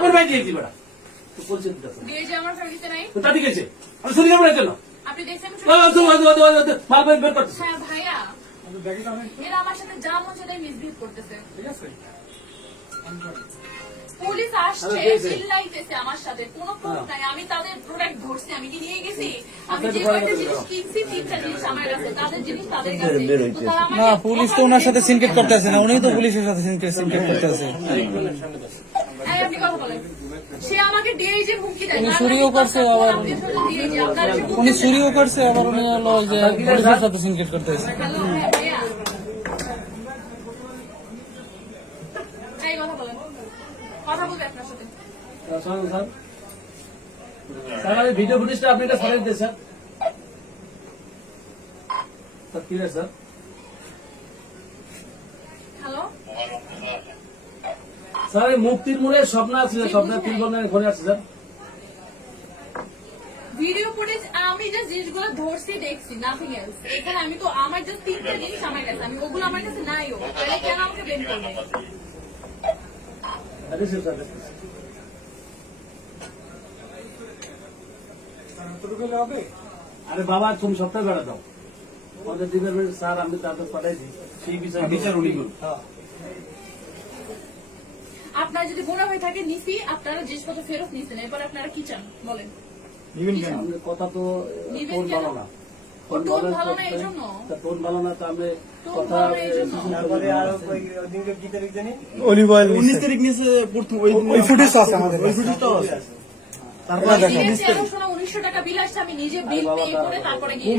বাপের ভাই দিয়েছি বেটা তো বলছে দিয়েছে আমার ফ্যামিলিতে নাই তা দিয়েছে আমি শুনি না জন্য আপনি দেখছেন মাল বের করতে হ্যাঁ ভাইয়া এরা আমার সাথে যা মন চায় মিসবিহেভ করতেছে ঠিক আছে পুলিশ আসছে চিল্লাইতেছে আমার সাথে কোনো প্রুফ নাই আমি তাদের প্রোডাক্ট ধরছি আমি কি নিয়ে গেছি আমি যে কয়টা জিনিস কিনছি তিনটা জিনিস আমার কাছে তাদের জিনিস তাদের কাছে তো তারা না আমাকে পুলিশ তো ওনার সাথে সিনকেট করতেছে না, উনি তো পুলিশের সাথে সিনকেট করতেছে। এই আপনি কথা বলেন সে আমাকে ডিআইজি হুমকি দেয় উনি চুরিও করছে আবার উনি চুরিও করছে আবার উনি হলো যে পুলিশের সাথে সিনকেট করতেছে। হ্যালো ভাইয়া এই কথা বলেন কথা বলবে আপনার সাথে স্যার স্যার ভিডিও ফুটেজটা আপনি এটা সরাই দিন স্যার স্যার কি স্যার হ্যালো স্যার এই মুক্তির মোড়ে স্বপ্ন আছে স্বপ্ন তিন বন্ধনের ঘরে আছে স্যার ভিডিও ফুটেজ আমি যে জিনিসগুলো ধরছি দেখছি নাথিং এলস এখানে আমি তো আমার যে তিনটা জিনিস আমার কাছে আমি ওগুলো আমার কাছে নাইও তাহলে কেন আমাকে ব্লেম করবে আরে স্যার কতগুলো হবে আরে বাবা তুমি সপ্তাহে বেড়া দাও আমাদের ডিপার্টমেন্ট স্যার আমি তাদের পাঠাই দিই সেই বিচার উনি করুন আপনার যদি গুণা হয়ে থাকে নিছি আপনারা জিনিসপত্র ফেরত নিছেন এরপর আপনারা কি চান বলেন আমাদের কথা তো নিবেন টোন কেন? ভালো না ও টোন ভালো না এই জন্য টোন ভালো না তো আমি টোন কথা ভালো না এই জন্য তারপরে আরো ওইদিনকে কি তারিখ জানি অলিভ অয়েল 19 তারিখ নিয়েছে প্রথম ওই ফুটেজ আছে আমাদের ওই ফুটেজটাও আছে। তারপরে দেখো 1900 টাকা বিল আসছে আমি নিজে বিল পে করে তারপরে গিয়ে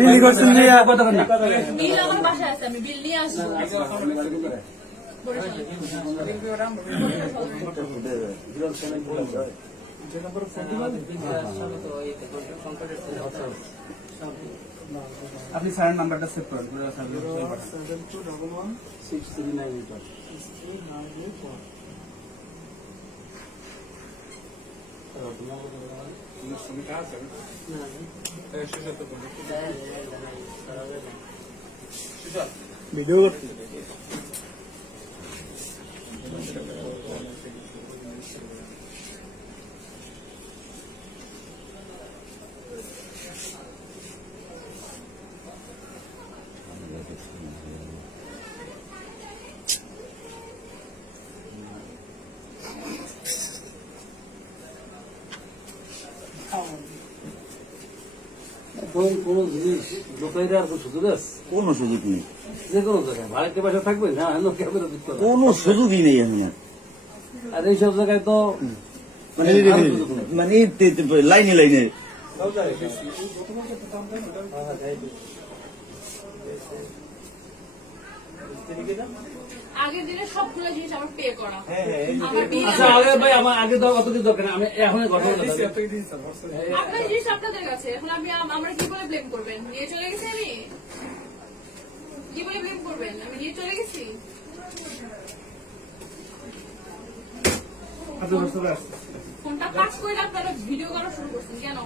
বিলি করছেন যে কথা বলেন না বিল আমার বাসায় আছে আমি বিল নিয়ে আসবো আপনি স্যারের নাম্বারটা সেভ করেন ভিডিও করতে কোন জিনিস লোকেরা আর সুযোগ আছে কোনো সুযোগ নেই, যে কোনো জায়গায় ভাড়াতে বাসা থাকবে না ক্যামেরা দিতে হবে। কোনো সুযোগই নেই এখন আর। আর এইসব জায়গায় তো মানে আর সুযোগ নেই। মানে লাইনে লাইনে আগের দিনে সবগুলো জিনিস আমার পে করা হ্যাঁ হ্যাঁ আমার বিল আচ্ছা আগে ভাই আমার আগে তো অত কিছু দরকার নেই আমি এখন ঘটনা আপনার জিনিস আপনাদের কাছে এখন আমি আমরা কি বলে ব্লেম করবেন নিয়ে চলে গেছি আমি কি বলে ব্লেম করবেন আমি নিয়ে চলে গেছি ফোনটা কাজ করে আপনারা ভিডিও করা শুরু করছেন কেন